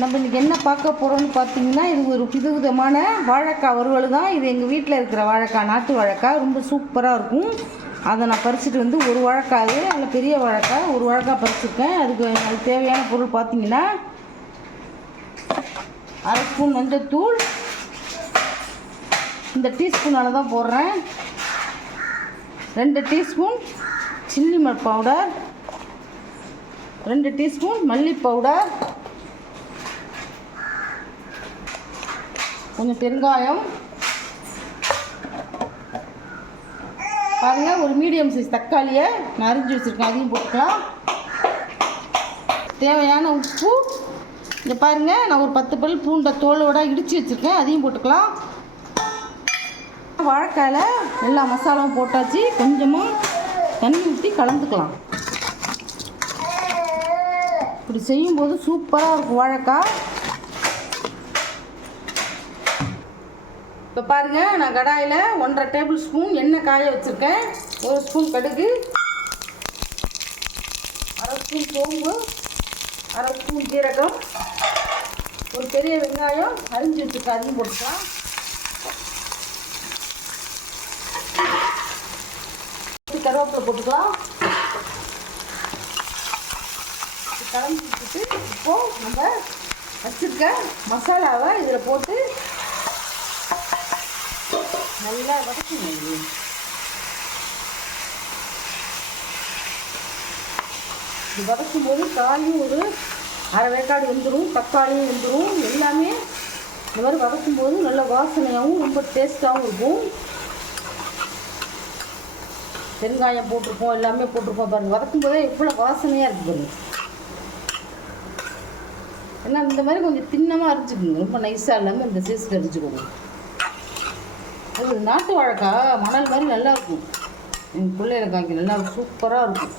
நம்ம இன்றைக்கி என்ன பார்க்க போகிறோம்னு பார்த்தீங்கன்னா, இது ஒரு விதவிதமான வாழைக்காய் வறுவல் தான். இது எங்கள் வீட்டில் இருக்கிற வாழைக்காய், நாட்டு வாழைக்காய், ரொம்ப சூப்பராக இருக்கும். அதை நான் பறிச்சுட்டு வந்து ஒரு வாழைக்காய், அதில் பெரிய வாழைக்காய் ஒரு வாழைக்காய் பறிச்சுருக்கேன். அதுக்கு தேவையான பொருள் பார்த்தீங்கன்னா, 1/2 ஸ்பூன் மஞ்சள்தூள், இந்த டீஸ்பூனால் தான் போடுறேன். 2 டீஸ்பூன் சில்லி பவுடர், 2 டீஸ்பூன் மல்லி பவுடர், கொஞ்சம் பெருங்காயம், பாருங்கள் ஒரு மீடியம் சைஸ் தக்காளியை நான் அரிஞ்சு வச்சுருக்கேன், அதையும் போட்டுக்கலாம். தேவையான உப்பு, இங்கே பாருங்கள் நான் ஒரு 10 பல் பூண்டை தோலோட இடித்து வச்சுருக்கேன், அதையும் போட்டுக்கலாம். வாழைக்காயில் எல்லா மசாலாவும் போட்டாச்சு. கொஞ்சமாக தண்ணி ஊற்றி கலந்துக்கலாம். இப்படி செய்யும்போது சூப்பராக இருக்கும் வாழைக்காய். இப்போ பாருங்கள், நான் கடாயில் 1.5 டேபிள் ஸ்பூன் எண்ணெய் காய வச்சுருக்கேன். 1 ஸ்பூன் கடுகு, 1/2 ஸ்பூன் சோம்பு, 1/2 ஸ்பூன் ஜீரகம், ஒரு பெரிய வெங்காயம் அரிஞ்சு வச்சுருக்கேன், அதையும் போட்டுக்கலாம். கருவேப்பிலை போட்டுக்கலாம். கலந்து வச்சுட்டு இப்போது நம்ம வச்சுருக்க மசாலாவை இதில் போட்டு நல்லா வதக்கணும். இது வதக்கும் போது காயும் ஒரு 1/2 வேக்காடு வெந்துடும், தக்காளியும் வெந்துடும். எல்லாமே இந்த மாதிரி வதக்கும் போது நல்ல வாசனையாகவும் ரொம்ப டேஸ்ட்டாகவும் இருக்கும். பெருங்காயம் போட்டிருப்போம், எல்லாமே போட்டிருப்போம். பாருங்கள் வதக்கும் போதே எவ்வளோ வாசனையாக இருக்குது பாருங்கள். ஏன்னா இந்த மாதிரி கொஞ்சம் தின்னமாக அரிஞ்சுக்கோங்க, ரொம்ப நைஸாக இல்லாமல் இந்த சைஸுக்கு அரிஞ்சுக்கோங்க. அது நாட்டு வாழைக்காய் மணல் மாதிரி நல்லாயிருக்கும். எங்கள் பிள்ளைகளை காய்க்க நல்லா சூப்பராக இருக்கும்.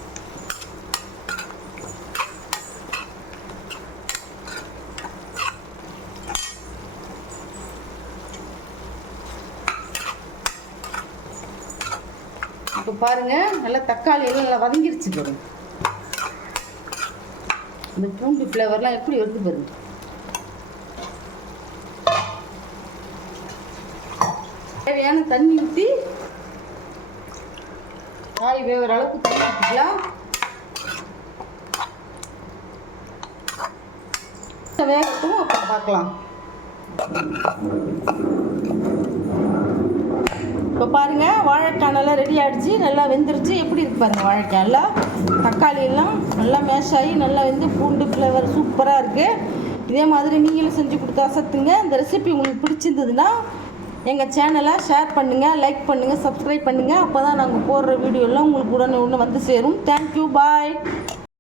இப்போ பாருங்கள் நல்லா தக்காளி எல்லாம் நல்லா வதங்கிருச்சு பாருங்க. இந்த பூண்டு ஃப்ளேவர்லாம் எப்படி வருது பாருங்க. தேவையான தண்ணி ஊற்றி காய் வேகிற அளவுக்கு தண்ணி ஊற்றிக்கலாம். வேகட்டும், அப்புறம் பார்க்கலாம். இப்போ பாருங்கள் வாழைக்காய் நல்லா ரெடி ஆகிடுச்சு, நல்லா வெந்துருச்சு. எப்படி இருக்கு பாருங்கள் வாழைக்காய் எல்லாம், தக்காளி எல்லாம் நல்லா மேஷ் ஆகி நல்லா வெந்து பூண்டு ஃப்ளேவர் சூப்பராக இருக்குது. இதே மாதிரி நீங்களும் செஞ்சு கொடுத்தா சத்துங்க. இந்த ரெசிபி உங்களுக்கு பிடிச்சிருந்ததுன்னா எங்கள் சேனலை ஷேர் பண்ணுங்கள், லைக் பண்ணுங்கள், சப்ஸ்கிரைப் பண்ணுங்கள். அப்போ தான் நாங்கள் போடுற வீடியோலாம் உங்களுக்கு உடனே வந்து சேரும். தேங்க்யூ, பாய்.